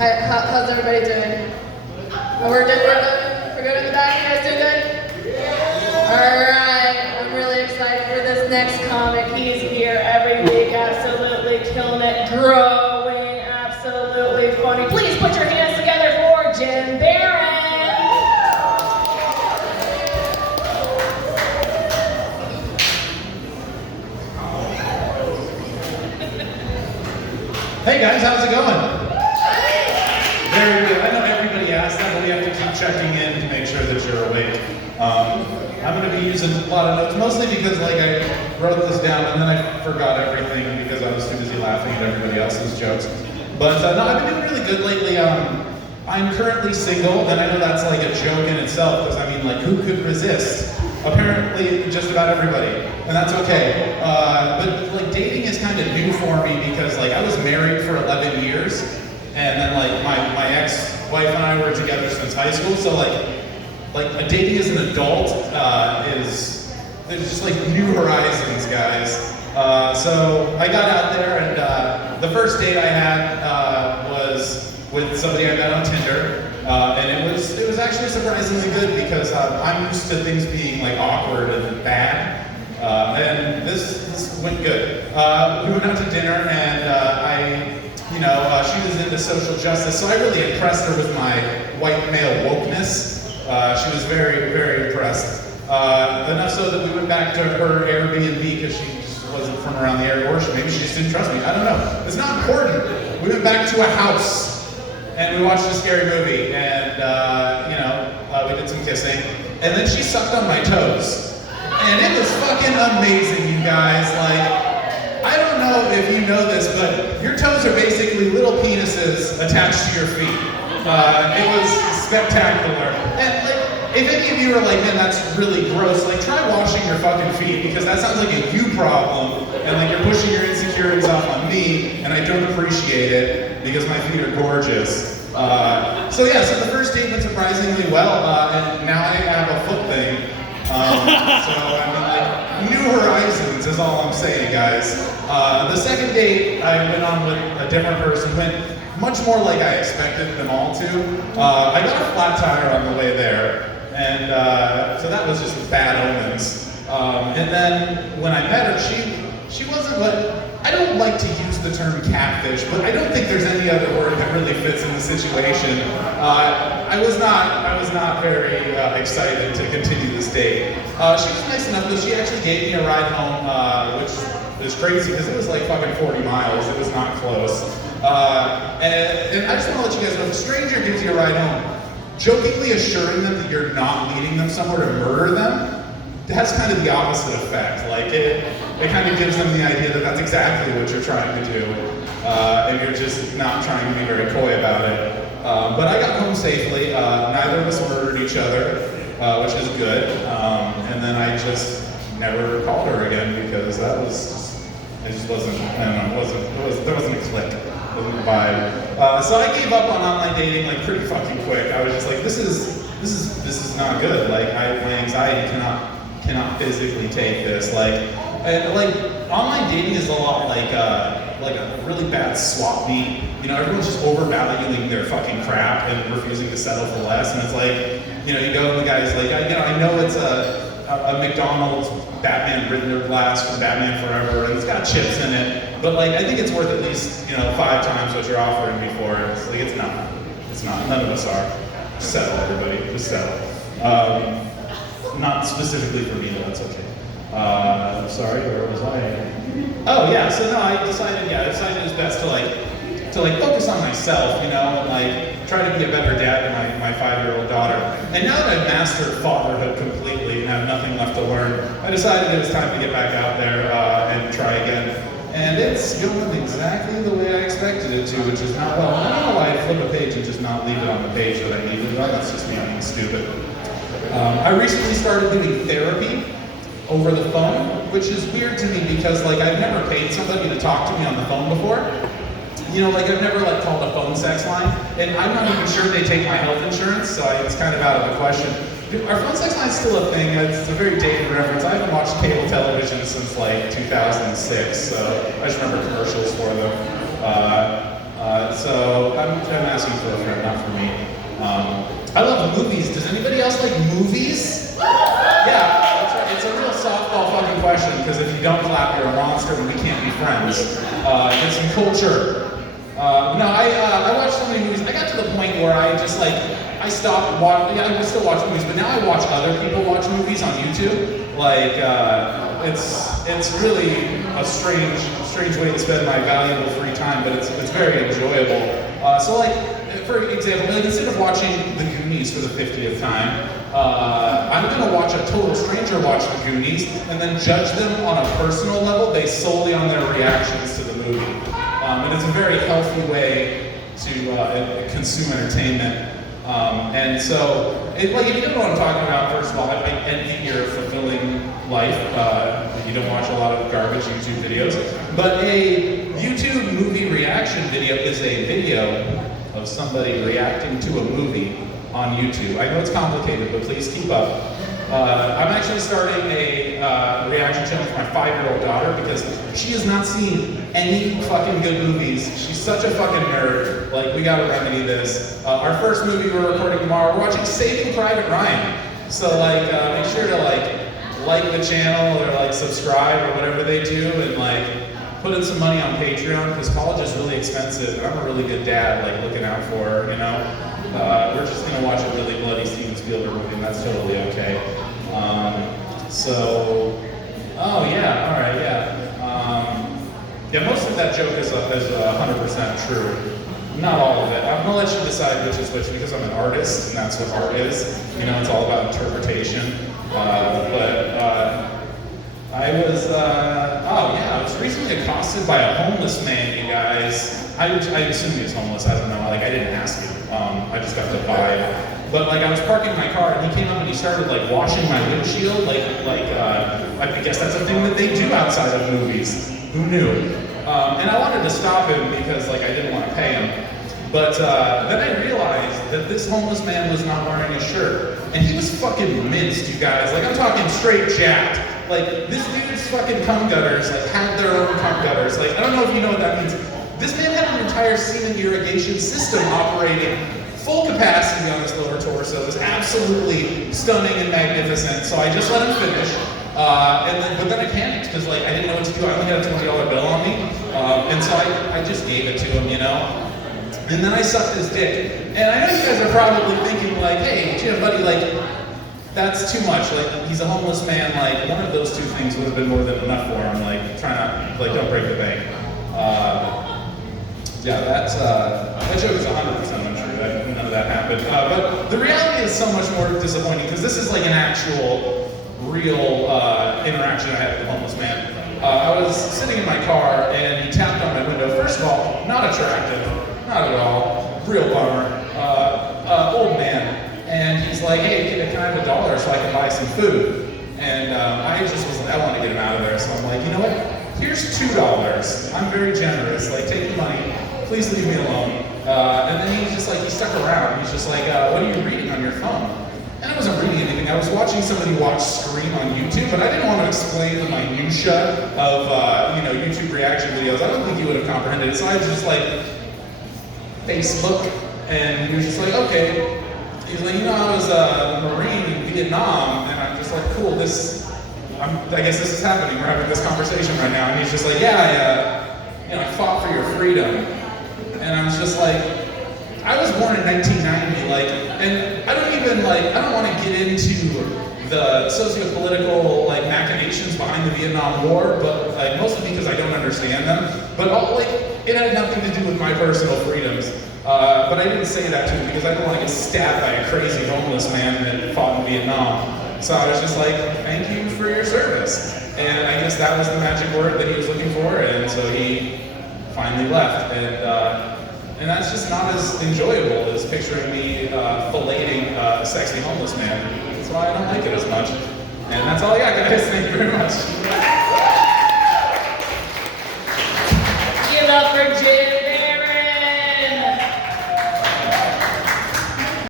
How's everybody doing? We're good? We're good in the back? You guys doing good? Alright, I'm really excited for this next comic. He's here every week, absolutely killing it, growing, absolutely funny. Please put your hands together for Jim Barron. Hey guys, how's it going? Very good. I know everybody asks that, but we have to keep checking in to make sure that you're awake. I'm going to be using a lot of notes, mostly because I wrote this down and then I forgot everything because I was too busy laughing at everybody else's jokes. But no, I've been doing really good lately. I'm currently single, and I know that's like a joke in itself, because I mean, who could resist? Apparently, just about everybody, and that's okay. But dating is kind of new for me because I was married for 11 years, and then my ex-wife and I were together since high school. So dating as an adult there's just new horizons, guys. So I got out there, and the first date I had was with somebody I met on Tinder. And it was actually surprisingly good because I'm used to things being awkward and bad, and this went good. We went out to dinner, and she was into social justice, so I really impressed her with my white male wokeness. She was very, very impressed. Enough so that we went back to her Airbnb because she just wasn't from around the area, or maybe she just didn't trust me. I don't know. It's not important. We went back to a house. And we watched a scary movie, and we did some kissing, and then she sucked on my toes, and it was fucking amazing, you guys. I don't know if you know this, but your toes are basically little penises attached to your feet. It was spectacular, and if any of you are man, that's really gross, try washing your fucking feet, because that sounds like a you problem, and you're pushing your insecurities off on me, and I don't appreciate it, because my feet are gorgeous. So the first date went surprisingly well, and now I have a foot thing. New horizons is all I'm saying, guys. The second date I went on with a different person, went much more like I expected them all to. I got a flat tire on the way there, and so that was just bad omens. And then when I met her, she wasn't what, I don't like to use the term catfish, but I don't think there's any other word that really fits in the situation. I was not very excited to continue this date. She was nice enough that she actually gave me a ride home, which is crazy because it was fucking 40 miles. It was not close. And I just want to let you guys know, if a stranger gives you a ride home, jokingly assuring them that you're not leading them somewhere to murder them, it has kind of the opposite effect. It kind of gives them the idea that that's exactly what you're trying to do, and you're just not trying to be very coy about it. But I got home safely. Neither of us murdered each other, which is good. And then I just never called her again because it just wasn't, I don't know, there wasn't a click. It wasn't a vibe. So I gave up on online dating pretty fucking quick. I was just this is not good. My anxiety cannot physically take this. Online dating is a lot like a really bad swap meet. Everyone's just overvaluing their fucking crap and refusing to settle for less. And it's you go and the guy's I know it's a McDonald's Batman Riddler glass from Batman Forever, and it's got chips in it, but I think it's worth at least 5 times what you're offering me for. It's not. It's not. None of us are. Just settle, everybody. Just settle. Not specifically for me, but that's okay. Sorry, where was I? Oh yeah, so no, I decided it's best to focus on myself, and try to be a better dad to my 5-year-old daughter. And now that I've mastered fatherhood completely and have nothing left to learn, I decided it was time to get back out there and try again. And it's going exactly the way I expected it to, which is not well. I don't know why I flip a page and just not leave it on the page that I needed. Well, that's just me being stupid. I recently started doing therapy over the phone, which is weird to me because I've never paid somebody to talk to me on the phone before. I've never called a phone sex line, and I'm not even sure they take my health insurance, so it's kind of out of the question. Are phone sex lines still a thing? It's a very dated reference. I haven't watched cable television since 2006, so I just remember commercials for them. So I'm asking for a friend, not for me. I love movies. Does anybody else like movies? Yeah, that's right. It's a real softball fucking question, because if you don't clap, you're a monster and we can't be friends. Get some culture. No, I watched so many movies. I got to the point where I just like, I stopped watching, I would still watch movies, but now I watch other people watch movies on YouTube. Like, it's really a strange way to spend my valuable free time, but it's very enjoyable. So like, for example, like instead of watching The Goonies for the 50th time, I'm gonna watch a total stranger watch The Goonies and then judge them on a personal level based solely on their reactions to the movie. And it's a very healthy way to consume entertainment. And so, like, if you don't know what I'm talking about, first of all, I envy your fulfilling life. You don't watch a lot of garbage YouTube videos. But a YouTube movie reaction video is a video of somebody reacting to a movie on YouTube. I know it's complicated, but please keep up. I'm actually starting a reaction channel for my 5-year-old daughter because she has not seen any fucking good movies. She's such a fucking nerd. Like, we gotta remedy this. Our first movie we're recording tomorrow, we're watching Saving Private Ryan. So like, make sure to like the channel or like subscribe or whatever they do, and like put in some money on Patreon because college is really expensive and I'm a really good dad, like looking out for her, you know. We're just gonna watch a really bloody Steven Spielberg movie and that's totally okay. Oh yeah, all right, yeah. Yeah, most of that joke is 100% true. Not all of it. I'm gonna let you decide which is which because I'm an artist and that's what art is. You know, it's all about interpretation. I was recently accosted by a homeless man, you guys. I assume he was homeless, I don't know, like I didn't ask him. I just got the vibe. But like I was parking my car and he came up and he started like washing my windshield, I guess that's a thing that they do outside of movies. Who knew? And I wanted to stop him because like I didn't want to pay him. But then I realized that this homeless man was not wearing a shirt. And he was fucking minced, you guys. Like I'm talking straight jacked. Like this dude's fucking cum gutters like had their own cum gutters. Like I don't know if you know what that means. This man had an entire semen irrigation system operating full capacity on his lower torso. It was absolutely stunning and magnificent. So I just let him finish. But then I panicked because like I didn't know what to do. I only had a $20 bill on me. And so I just gave it to him, you know. And then I sucked his dick. And I know you guys are probably thinking like, hey, buddy, like, that's too much. Like, he's a homeless man. Like, one of those two things would have been more than enough for him. Like, try not, like, don't break the bank. That joke is 100% untrue. None of that happened. But the reality is so much more disappointing because this is like an actual, real interaction I had with the homeless man. I was sitting in my car and he tapped on my window. First of all, not attractive, not at all. Real bummer. Old man. And he's like, hey, can I have $1 so I can buy some food? And I wanted to get him out of there. So I'm like, you know what? Here's $2. I'm very generous. Like, take the money. Please leave me alone. And then he stuck around. He's just like, what are you reading on your phone? And I wasn't reading anything. I was watching somebody watch Scream on YouTube, but I didn't want to explain the minutia of YouTube reaction videos. I don't think he would have comprehended it. So I was just like, Facebook, and he was just like, okay. He was like, I was a Marine in Vietnam, and I'm just like, cool, I guess this is happening. We're having this conversation right now. And he's just like, I fought for your freedom. And I was just like, I was born in 1990, and I don't want to get into the socio-political machinations behind the Vietnam War, but mostly because I don't understand them. But it had nothing to do with my personal freedoms. But I didn't say that to him because I didn't want to get stabbed by a crazy homeless man that fought in Vietnam. So I was just like, thank you for your service. And I guess that was the magic word that he was looking for, and so he finally left. And that's just not as enjoyable as picturing me filleting a sexy homeless man. That's why I don't like it as much. And that's all I got, guys. Thank you very much.